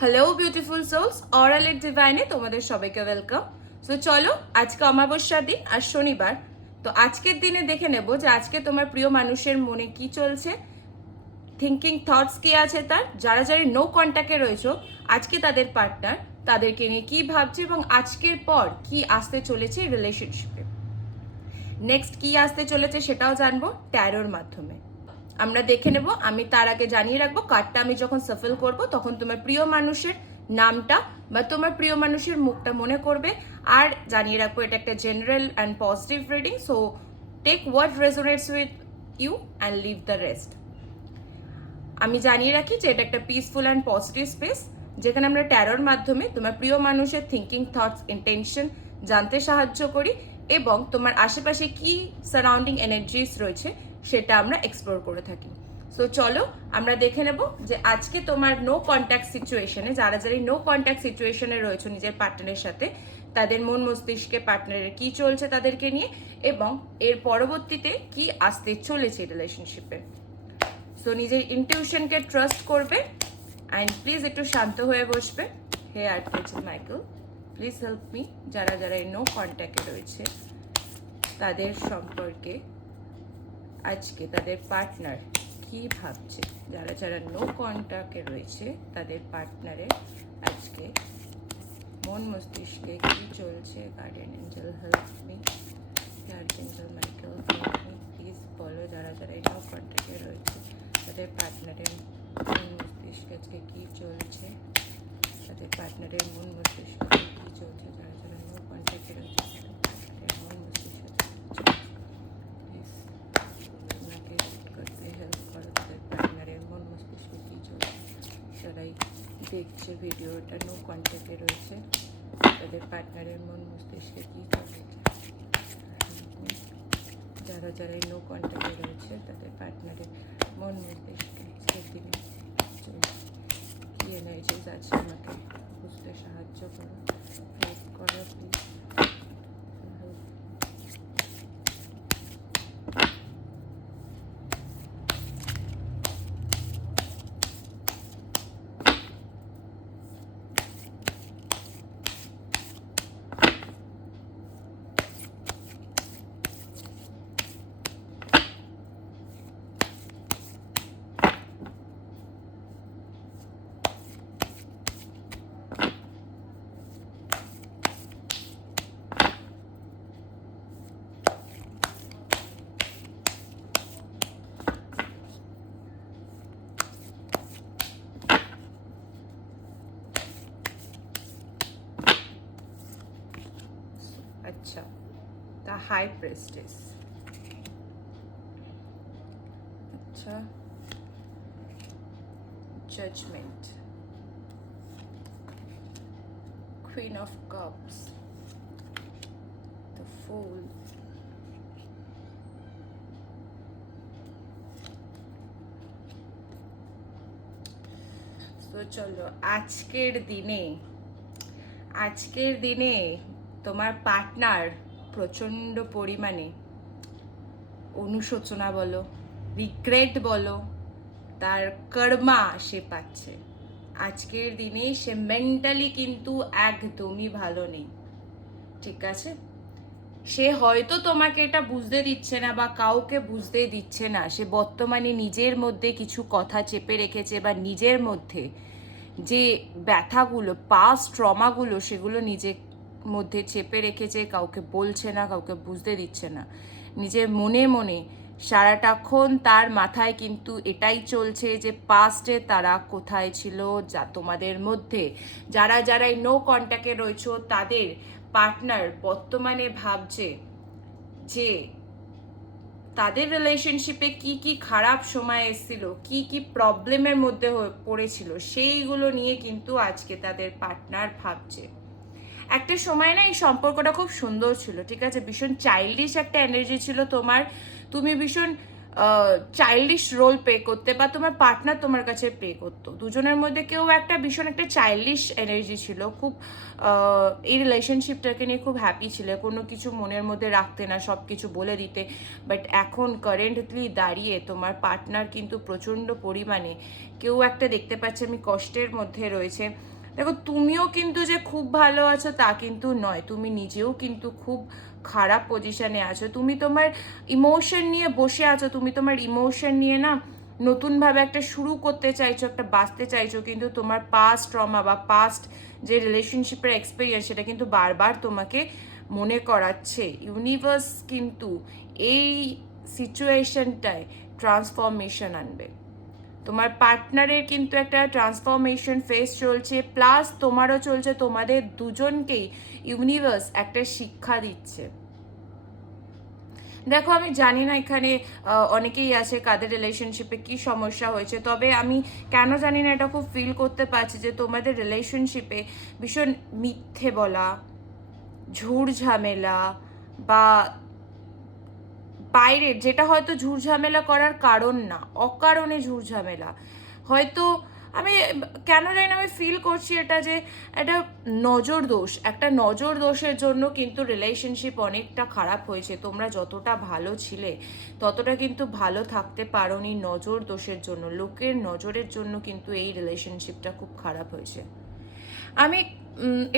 Hello beautiful sols, অরালের ডিভাইনে তোমাদের সবাইকে welcome. So চলো, আজকে অমাবস্যার দিন আর শনিবার। তো আজকের দিনে দেখে নেব যে আজকে তোমার প্রিয় মানুষের মনে কি চলছে, থিঙ্কিং থটস কি আছে তার। যারা যারা নো কন্ট্যাক্টে রয়েছে আজকে তাদের পার্টনার তাদেরকে নিয়ে কি ভাবছে এবং আজকের পর কি আসতে চলেছে রিলেশনশিপে, নেক্সট কি আসতে চলেছে সেটাও জানবো ট্যারোর মাধ্যমে। আমরা দেখে নেব। আমি তার আগে জানিয়ে রাখবো, কার্ডটা আমি যখন সাফল করব তখন তোমার প্রিয় মানুষের নামটা বা তোমার প্রিয় মানুষের মুখটা মনে করবে। আর জানিয়ে রাখবো এটা একটা general and positive reading, so take what resonates with you and leave the rest. আমি জানিয়ে রাখি যে এটা একটা পিসফুল অ্যান্ড পজিটিভ স্পেস, যেখানে আমরা ট্যারোর মাধ্যমে তোমার প্রিয় মানুষের থিঙ্কিং থটস ইন্টেনশন জানতে সাহায্য করি এবং তোমার আশেপাশে কি সারাউন্ডিং এনার্জিস রয়েছে সেটা আমরা এক্সপ্লোর করে থাকি। সো চলো আমরা দেখে নেব যে আজকে তোমার নো কন্ট্যাক্ট সিচুয়েশনে, যারা যারা নো কন্ট্যাক্ট সিচুয়েশনে রয়েছে নিজের পার্টনারের সাথে, তাদের মন মস্তিষ্কে পার্টনারের কি চলছে তাদেরকে নিয়ে এবং এর পরবর্তীতে কি আসতে চলেছে রিলেশনশিপে। সো নিজের ইনটিউশনকে ট্রাস্ট করবে অ্যান্ড প্লিজ একটু শান্ত হয়ে বসবে। হে archangel Michael, please help me. যারা যারা নো কন্ট্যাক্টে রয়েছে তাদের সম্পর্কে আজকে তাদের পার্টনার কি ভাবছে, যারা যারা নো কন্ট্যাক্টে রয়েছে তাদের পার্টনারের আজকে মন মস্তিষ্কে কি চলছে। Guardian Angel help me, archangel Michael help me, please বলো যারা যারা নো কন্ট্যাক্টে রয়েছে তাদের পার্টনারের মন মস্তিষ্কে আজকে কি চলছে, তাদের পার্টনারের মন মস্তিষ্কে কি চলছে। যারা যারা নো কন্ট্যাক্টে রয়েছে তাদের মন মস্তিষ্কে প্লিজ ওনাকে করতে হেল্প করো, তাদের পার্টনারের মন মস্তিষ্কে কি চলছে। যারাই দেখছে ভিডিওটা নো কন্ট্যাক্টে রয়েছে তাদের পার্টনারের মন মস্তিষ্কে কি চলছে। যারা যারা নো কন্ট্যাক্টে রয়েছে তাদের পার্টনারের মন মস্তিষ্কে আজকের দিনে কি এনার্জিস আছে আমাকে বুঝতে সাহায্য করো, হেল্প করো প্লিজ। আচ্ছা, দ্য হাই প্রেস্টেস। আচ্ছা, judgment, queen of cups, the fool, তো চলো আজকের দিনে তোমার পার্টনার প্রচণ্ড পরিমাণে অনুশোচনা বলো, রিগ্রেট বলো, তার কর্মা সে পাচ্ছে। আজকের দিনে সে মেন্টালি কিন্তু একদমই ভালো নেই, ঠিক আছে? সে হয়তো তোমাকে এটা বুঝতে দিচ্ছে না বা কাউকে বুঝতে দিচ্ছে না, সে বর্তমানে নিজের মধ্যে কিছু কথা চেপে রেখেছে বা নিজের মধ্যে যে ব্যথাগুলো, পাস্ট ট্রমাগুলো, সেগুলো নিজের মধ্যে চেপে রেখেছে, কাউকে বলছে না, কাউকে বুঝতে দিচ্ছে না। নিজের মনে মনে সারাটাক্ষণ তার মাথায় কিন্তু এটাই চলছে যে পাস্টে তারা কোথায় ছিল। যা তোমাদের মধ্যে যারা যারা নো কন্ট্যাক্টে রয়েছে তাদের পার্টনার বর্তমানে ভাবছে যে তাদের রিলেশনশিপে কি কি খারাপ সময় এসেছিল, কি কি প্রবলেমের মধ্যে পড়েছিল, সেইগুলো নিয়ে কিন্তু আজকে তাদের পার্টনার ভাবছে। একটা সময় না এই সম্পর্কটা খুব সুন্দর ছিল, ঠিক আছে? ভীষণ চাইল্ডিশ একটা এনার্জি ছিল তোমার, তুমি ভীষণ চাইল্ডিশ রোল প্লে করতে, বা তোমার পার্টনার তোমার কাছে প্লে করতো। দুজনের মধ্যে কেউ একটা ভীষণ একটা চাইল্ডিশ এনার্জি ছিল, খুব এই রিলেশনশিপটাকে নিয়ে খুব হ্যাপি ছিল, কোনো কিছু মনের মধ্যে রাখতে না, সব কিছু বলে দিতে। বাট এখন কারেন্টলি দাঁড়িয়ে তোমার পার্টনার কিন্তু প্রচণ্ড পরিমাণে কেউ একটা দেখতে পাচ্ছে আমি কষ্টের মধ্যে রয়েছে। দেখো, তুমিও কিন্তু যে খুব ভালো আছো তা কিন্তু নয়, তুমি নিজেও কিন্তু খুব খারাপ পজিশনে আছো। তুমি তোমার ইমোশন নিয়ে বসে আছো, তুমি তোমার ইমোশন নিয়ে না নতুনভাবে একটা শুরু করতে চাইছো, একটা বাঁচতে চাইছো, কিন্তু তোমার পাস্ট ট্রমা বা পাস্ট যে রিলেশনশিপের এক্সপিরিয়েন্স সেটা কিন্তু বারবার তোমাকে মনে করাচ্ছে। ইউনিভার্স কিন্তু এই সিচুয়েশনটায় ট্রান্সফরমেশন আনবে। তোমার পার্টনারের কিন্তু একটা ট্রান্সফরমেশন ফেজ চলছে, প্লাস তোমারও চলছে। তোমাদের দুজনকেই ইউনিভার্স একটা শিক্ষা দিচ্ছে। দেখো, আমি জানি না এখানে অনেকেই আছে কাদের রিলেশনশিপে কি সমস্যা হয়েছে, তবে আমি কেন জানি না এটা খুব ফিল করতে পারছি যে তোমাদের রিলেশনশিপে ভীষণ মিথ্যে বলা, ঝুড় ঝামেলা, বা বাইরের যেটা হয়তো ঝুড়ঝামেলা করার কারণ না, অকারণে ঝুড়ঝামেলা হয়তো। আমি কেন জানি না আমি ফিল করছি এটা যে একটা নজর দোষ, একটা নজর দোষের জন্য কিন্তু রিলেশনশিপ অনেকটা খারাপ হয়েছে। তোমরা যতটা ভালো ছিলে ততটা কিন্তু ভালো থাকতে পারোনি নজর দোষের জন্য, লোকের নজরের জন্য কিন্তু এই রিলেশনশিপটা খুব খারাপ হয়েছে। আমি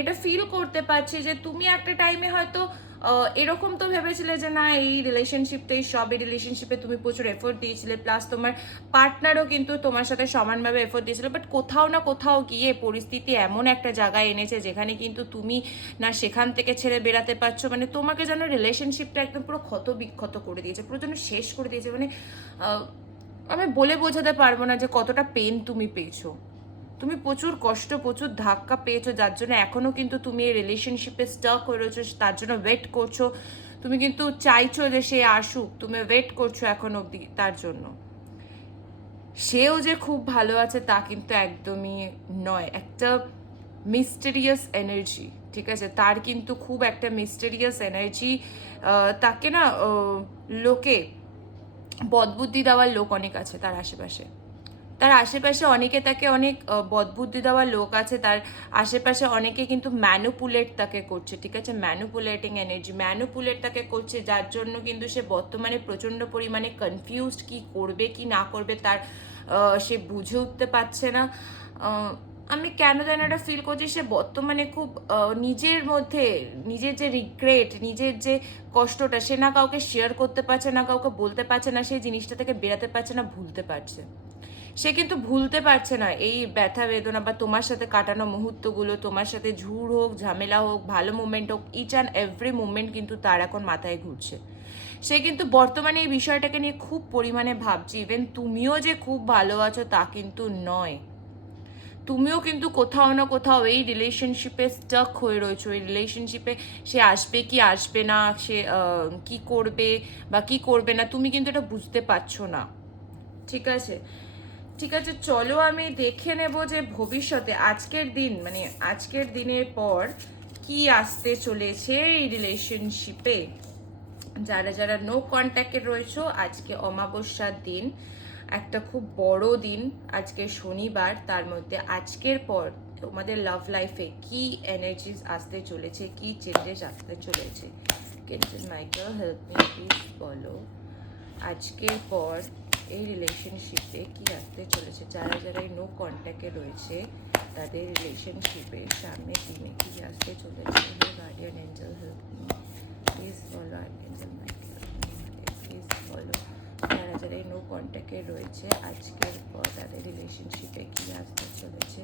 এটা ফিল করতে পারছি যে তুমি একটা টাইমে হয়তো এরকম তো ভেবেছিলে যে না, এই রিলেশনশিপটাই সব, এই রিলেশনশিপে তুমি প্রচুর এফোর্ট দিয়েছিলে, প্লাস তোমার পার্টনারও কিন্তু তোমার সাথে সমানভাবে এফোর্ট দিয়েছিল। বাট কোথাও না কোথাও গিয়ে পরিস্থিতি এমন একটা জায়গায় এনেছে যেখানে কিন্তু তুমি না সেখান থেকে ছেড়ে বেরাতে পারছো, মানে তোমাকে যেন রিলেশনশিপটা একদম পুরো ক্ষত বিক্ষত করে দিয়েছে, পুরো যেন শেষ করে দিয়েছে। মানে আমি বলে বোঝাতে পারবো না যে কতটা পেন তুমি পেয়েছো। তুমি প্রচুর কষ্ট, প্রচুর ধাক্কা পেয়েছো, যার জন্য এখনো কিন্তু তুমি এই রিলেশনশিপে স্টাক হয়ে রয়েছো, তার জন্য ওয়েট করছো। তুমি কিন্তু চাইছো যে সে আসুক, তুমি ওয়েট করছো এখন অবধি তার জন্য। সেও যে খুব ভালো আছে তা কিন্তু একদমই নয়, একটা মিস্টেরিয়াস এনার্জি, ঠিক আছে, তার কিন্তু খুব একটা মিস্টেরিয়াস এনার্জি। তাকে না লোকে বদবুদ্ধি দেওয়ার লোক অনেক আছে তার আশেপাশে, তার আশেপাশে অনেকে তাকে অনেক বদবুদ্ধি দেওয়ার লোক আছে, তার আশেপাশে অনেকে কিন্তু ম্যানুপুলেট তাকে করছে, ঠিক আছে, ম্যানুপুলেটিং এনার্জি, ম্যানুপুলেট তাকে করছে, যার জন্য কিন্তু সে বর্তমানে প্রচণ্ড পরিমাণে কনফিউজড, কি করবে কি না করবে তার সে বুঝে উঠতে পারছে না। আমি কেন জানি এটা ফিল করছি সে বর্তমানে খুব নিজের মধ্যে নিজের যে রিগ্রেট, নিজের যে কষ্টটা সে না কাউকে শেয়ার করতে পারছে না, কাউকে বলতে পারছে না, সেই জিনিসটা থেকে বেরাতে পারছে না, ভুলতে পারছে। সে কিন্তু ভুলতে পারছে না এই ব্যথা বেদনা বা তোমার সাথে কাটানো মুহূর্তগুলো, তোমার সাথে ঝুড় হোক, ঝামেলা হোক, ভালো মুভমেন্ট হোক, ইচ অ্যান্ড এভরি মুভমেন্ট কিন্তু তার এখন মাথায় ঘুরছে। সে কিন্তু বর্তমানে এই বিষয়টাকে নিয়ে খুব পরিমাণে ভাবছে। ইভেন তুমিও যে খুব ভালো আছো তা কিন্তু নয়, তুমিও কিন্তু কোথাও না কোথাও এই রিলেশনশিপে স্টাক হয়ে রয়েছো। এই রিলেশনশিপে সে আসবে কি আসবে না, সে কি করবে বা কি করবে না, তুমি কিন্তু এটা বুঝতে পারছো না, ঠিক আছে। ঠিক আছে, চলো আমি দেখে নেব যে ভবিষ্যতে আজকের দিন, মানে আজকের দিনের পর কি আসতে চলেছে এই রিলেশনশিপে। যারা যারা নো কন্ট্যাক্টে রয়েছো, আজকে অমাবস্যার দিন, একটা খুব বড় দিন, আজকে শনিবার, তার মধ্যে আজকের পর তোমাদের লাভ লাইফে কি এনার্জিস আসতে চলেছে, কি চেঞ্জেস আসতে চলেছে। কেন্টেন মাইকেল হেল্প মি প্লিজ বলো, আজকের পর এই রিলেশনশিপে কি আসতে চলেছে। যারা যারা এই নো কন্ট্যাক্টে রয়েছে তাদের রিলেশনশিপে সামনের দিনে কি আসতে চলেছে। Guardian Angel help me please বলো, আর্কেঞ্জেল মাইকেল প্লিজ বলো, যারা যারা এই নো কন্ট্যাক্টে রয়েছে আজকের পর তাদের রিলেশনশিপে কি আসতে চলেছে।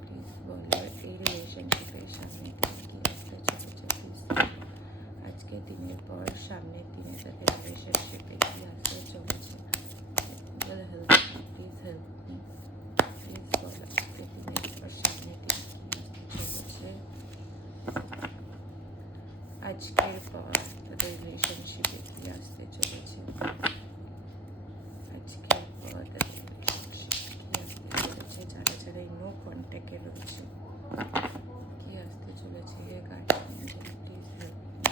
প্লিজ বলো, এই রিলেশনশিপের সামনের দিনে কি আসতে চলেছে। প্লিজ আজকের দিনের পর সামনের দিনে তাদের রিলেশনশিপে কি আসতে চলেছে। Help please help me please বলো, আজকের দিনের পর সামনের দিনে কি আসতে চলেছে। আজকের পর তাদের রিলেশনশিপে কি আসতে চলেছে। আজকের পর তাদের রিলেশনশিপে কি আসতে চলেছে। যারা যারা এই নো কন্ট্যাক্টে রয়েছে কি আসতে চলেছে। Guardian please help me.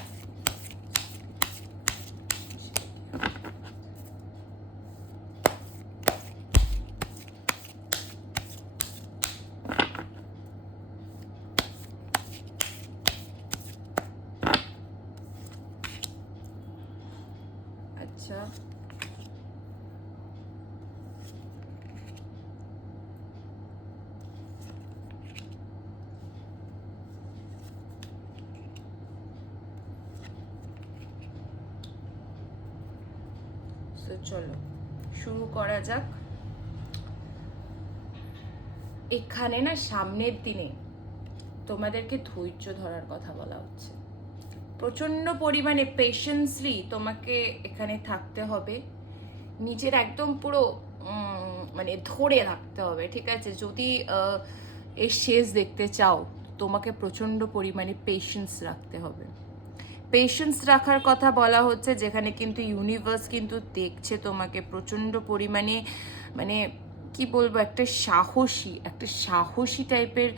তো চলো শুরু করা যাক। এখানে না সামনের দিনে তোমাদেরকে ধৈর্য ধরার কথা বলা হচ্ছে। প্রচন্ড পরিমাণে পেশেন্সলি তোমাকে এখানে থাকতে হবে, নিজের একদম পুরো মানে ধরে রাখতে হবে, ঠিক আছে? যদি এর শেষ দেখতে চাও তোমাকে প্রচন্ড পরিমাণে পেশেন্স রাখতে হবে। পেশেন্স রাখার কথা বলা হচ্ছে, যেখানে কিন্তু ইউনিভার্স কিন্তু দেখছে তোমাকে প্রচন্ড পরিমাণে, মানে কি বলবো, একটা সাহসী টাইপের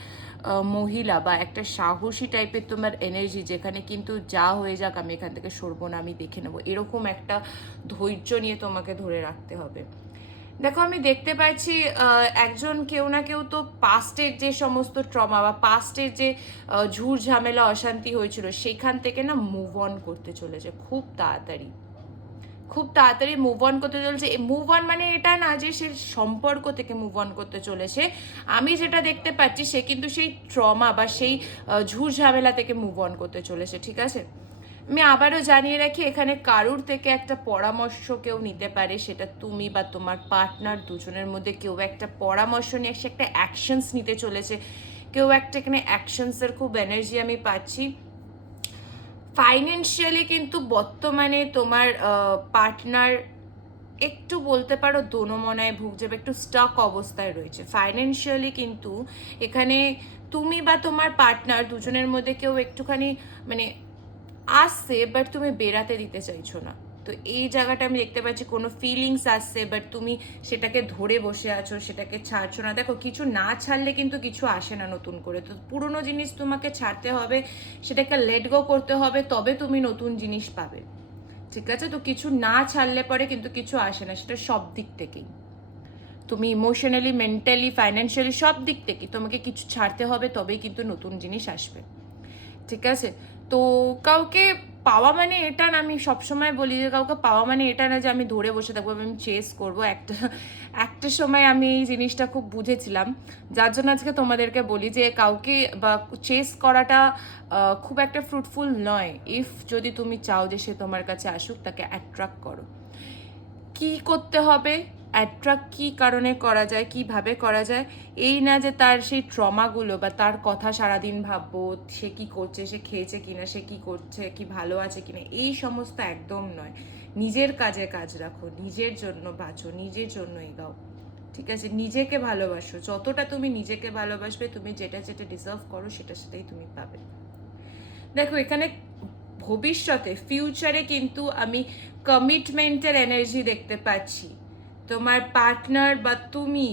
মহিলা, বা একটা সাহসী টাইপের তোমার এনার্জি, যেখানে কিন্তু যা হয়ে যাক আমি এখান থেকে সরবো না, আমি দেখে নেবো, এরকম একটা ধৈর্য নিয়ে তোমাকে ধরে রাখতে হবে। দেখো আমি দেখতে পাচ্ছি একজন কেউ না কেউ তো পাস্টের যে সমস্ত ট্রমা বা পাস্টের যে ঝুর ঝামেলা অশান্তি হয়েছিল সেখান থেকে না মুভ অন করতে চলেছে খুব তাড়াতাড়ি মুভ অন করতে চলেছে। মুভ অন মানে এটা না যে সে সম্পর্ক থেকে মুভ অন করতে চলেছে, আমি যেটা দেখতে পাচ্ছি সে কিন্তু সেই ট্রমা বা সেই ঝুর ঝামেলা থেকে মুভ অন করতে চলেছে, ঠিক আছে? আমি আবারও জানিয়ে রাখি, এখানে কারুর থেকে একটা পরামর্শ কেউ নিতে পারে, সেটা তুমি বা তোমার পার্টনার, দুজনের মধ্যে কেউ একটা পরামর্শ নিয়ে সে একটা অ্যাকশনস নিতে চলেছে, কেউ একটা এখানে অ্যাকশনসের খুব এনার্জি আমি পাচ্ছি। ফাইন্যান্সিয়ালি কিন্তু বর্তমানে তোমার পার্টনার একটু বলতে পারো দোনমনায় ভুগছে, একটু স্টাক অবস্থায় রয়েছে ফাইন্যান্সিয়ালি। কিন্তু এখানে তুমি বা তোমার পার্টনার দুজনের মধ্যে কেউ একটুখানি মানে আসছে, বাট তুমি বেরাতে দিতে চাইছো না। তো এই জায়গাটা আমি দেখতে পাচ্ছি কোনো ফিলিংস আসছে, বাট তুমি সেটাকে ধরে বসে আছো, সেটাকে ছাড়ছো না। দেখো কিছু না ছাড়লে কিন্তু কিছু আসে না নতুন করে, তো পুরনো জিনিস তোমাকে ছাড়তে হবে, সেটাকে লেট গো করতে হবে, তবে তুমি নতুন জিনিস পাবে, ঠিক আছে? তো কিছু না ছাড়লে পরে কিন্তু কিছু আসে না, সেটা সব দিক থেকেই, তুমি ইমোশনালি, মেন্টালি, ফাইন্যান্সিয়ালি সব দিক থেকে তোমাকে কিছু ছাড়তে হবে, তবেই কিন্তু নতুন জিনিস আসবে, ঠিক আছে? তো কাউকে পাওয়া মানে এটা না, আমি সবসময় বলি যে কাউকে পাওয়া মানে এটা না যে আমি ধরে বসে থাকবো, আমি চেস করবো। একটা সময় আমি এই জিনিসটা খুব বুঝেছিলাম, যার জন্য আজকে তোমাদেরকে বলি যে কাউকে বা চেস করাটা খুব একটা ফ্রুটফুল নয়। যদি তুমি চাও যে সে তোমার কাছে আসুক, তাকে অ্যাট্রাক্ট করো। কি করতে হবে, অ্যাট্রাক্ট কি কারণে করা যায়, কিভাবে করা যায়, এই না যে তার সেই ট্রমাগুলো বা তার কথা সারাদিন ভাববো, সে কি করছে, সে খেয়েছে কিনা, সে কি করছে, কি ভালো আছে কিনা, এই সমস্ত একদম নয়। নিজের কাজে কাজ রাখো, নিজের জন্য বাঁচো, নিজের জন্য এগাও, ঠিক আছে? নিজেকে ভালোবাসো, যতটা তুমি নিজেকে ভালোবাসবে, তুমি যেটা যেটা ডিজার্ভ করো সেটার সাথেই তুমি পাবে। দেখো এখানে ভবিষ্যতে, ফিউচারে কিন্তু আমি কমিটমেন্টের এনার্জি দেখতে পাচ্ছি। তোমার পার্টনার বা তুমি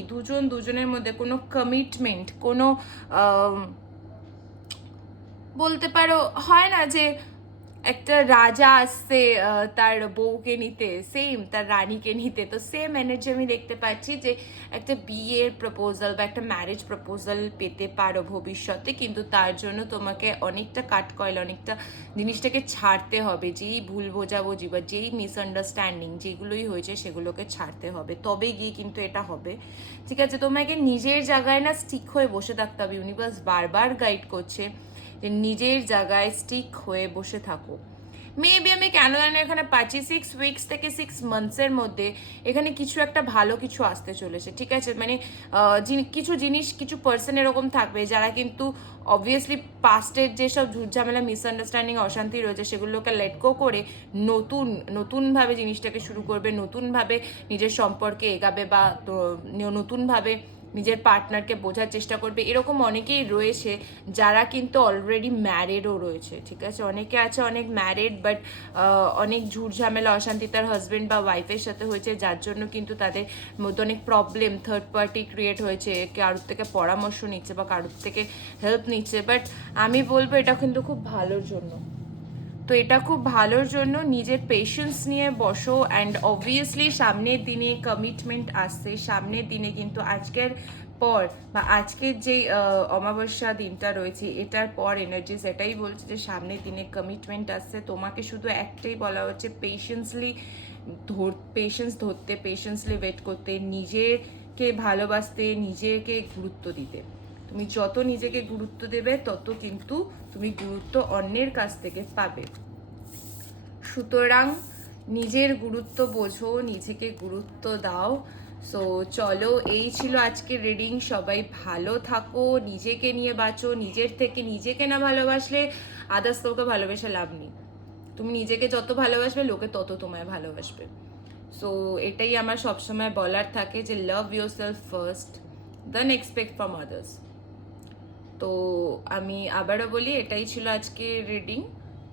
দুজনের মধ্যে কোনো কমিটমেন্ট, কোনো বলতে পারো হয় না যে একটা রাজা আসছে তার বউকে নিতে, সেম তার রানীকে নিতে, তো সেম এনার্জি আমি দেখতে পাচ্ছি যে একটা বিয়ের প্রপোজাল বা একটা ম্যারেজ প্রপোজাল পেতে পারো ভবিষ্যতে। কিন্তু তার জন্য তোমাকে অনেকটা কাঠকয়লা, অনেকটা জিনিসটাকে ছাড়তে হবে, যেই ভুল বোঝাবুঝি বা যেই মিসআন্ডারস্ট্যান্ডিং যেগুলোই হয়েছে সেগুলোকে ছাড়তে হবে, তবে গিয়ে কিন্তু এটা হবে, ঠিক আছে? তোমাকে নিজের জায়গায় না স্টিক হয়ে বসে থাকতে হবে। ইউনিভার্স বারবার গাইড করছে যে নিজের জায়গায় স্টিক হয়ে বসে থাকো। মেবি আমি কেন জানি এখানে পাচ্ছি 6 উইকস থেকে 6 মান্থসের মধ্যে এখানে কিছু একটা ভালো কিছু আসতে চলেছে, ঠিক আছে? মানে কিছু জিনিস, কিছু পার্সন এরকম থাকবে যারা কিন্তু অবভিয়াসলি পাস্টের যেসব ঝুটঝামেলা, মিসআন্ডারস্ট্যান্ডিং, অশান্তি রয়েছে সেগুলোকে লেট গো করে নতুনভাবে জিনিসটাকে শুরু করবে, নতুনভাবে নিজের সম্পর্কে এগাবে, বা নতুনভাবে নিজের পার্টনারকে বোঝার চেষ্টা করবে। এরকম অনেকেই রয়েছে যারা কিন্তু অলরেডি ম্যারিডও রয়েছে, ঠিক আছে? অনেকে আছে অনেক ম্যারিড, বাট অনেক ঝুট ঝামেলা, অশান্তি তার হাজব্যান্ড বা ওয়াইফের সাথে হয়েছে, যার জন্য কিন্তু তাদের মধ্যে অনেক প্রবলেম, থার্ড পার্টি ক্রিয়েট হয়েছে, কারোর থেকে পরামর্শ নিচ্ছে বা কারোর থেকে হেল্প নিচ্ছে। বাট আমি বলবো এটা কিন্তু খুব ভালোর জন্য। তো এটা খুব ভালোর জন্য, নিজের পেশেন্স নিয়ে বসো। অ্যান্ড অবভিয়াসলি সামনের দিনে কমিটমেন্ট আসছে, সামনের দিনে কিন্তু আজকের পর বা আজকের যে অমাবস্যা দিনটা রয়েছে এটার পর এনার্জি সেটাই বলছে যে সামনের দিনে কমিটমেন্ট আসছে। তোমাকে শুধু একটাই বলা হচ্ছে, পেশেন্স ধরতে, পেশেন্সলি ওয়েট করতে, নিজেকে ভালোবাসতে, নিজেকে গুরুত্ব দিতে। তুমি যত নিজেকে গুরুত্ব দেবে তত কিন্তু তুমি গুরুত্ব অন্যের কাছ থেকে পাবে। সুতরাং নিজের গুরুত্ব বোঝো, নিজেকে গুরুত্ব দাও। সো চলো, এই ছিল আজকের রিডিং। সবাই ভালো থাকো, নিজেকে নিয়ে বাঁচো। নিজের থেকে নিজেকে না ভালোবাসলে আদার্স কাউকে ভালোবেসে লাভ নেই। তুমি নিজেকে যত ভালোবাসবে লোকে তত তোমায় ভালোবাসবে। সো এটাই আমার সবসময় বলার থাকে যে love yourself first, then expect from others. তো আমি আবারও বলি, এটাই ছিল আজকের রিডিং।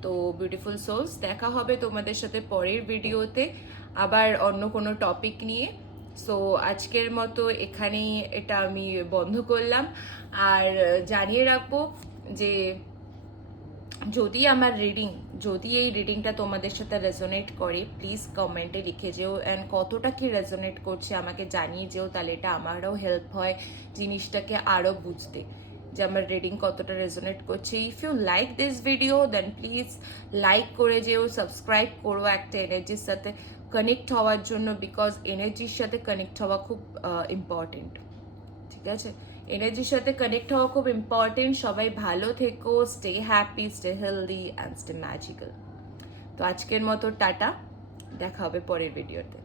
তো বিউটিফুল সোলস, দেখা হবে তোমাদের সাথে পরের ভিডিওতে আবার অন্য কোনো টপিক নিয়ে। সো আজকের মতো এখানেই এটা আমি বন্ধ করলাম। আর জানিয়ে রাখবো যে যদি এই রিডিংটা তোমাদের সাথে রেজোনেট করে, প্লিজ কমেন্টে লিখে যেও, অ্যান্ড কতটা কি রেজোনেট করছে আমাকে জানিয়ে যেও, তাহলে এটা আমারও হেল্প হয় জিনিসটাকে আরও বুঝতে, যে আমার রিডিং কতটা রেজোনেট করছে। If you like this video then please like করে যেও, সাবস্ক্রাইব করো একটা এনার্জির সাথে কানেক্ট হওয়ার জন্য, বিকজ এনার্জির সাথে কানেক্ট হওয়া খুব ইম্পর্টেন্ট। ঠিক আছে, এনার্জির সাথে কানেক্ট হওয়া খুব ইম্পর্টেন্ট। সবাই ভালো থেকো, stay happy, stay healthy and stay magical. তো আজকের মতো টাটা, দেখা হবে পরের ভিডিওতে।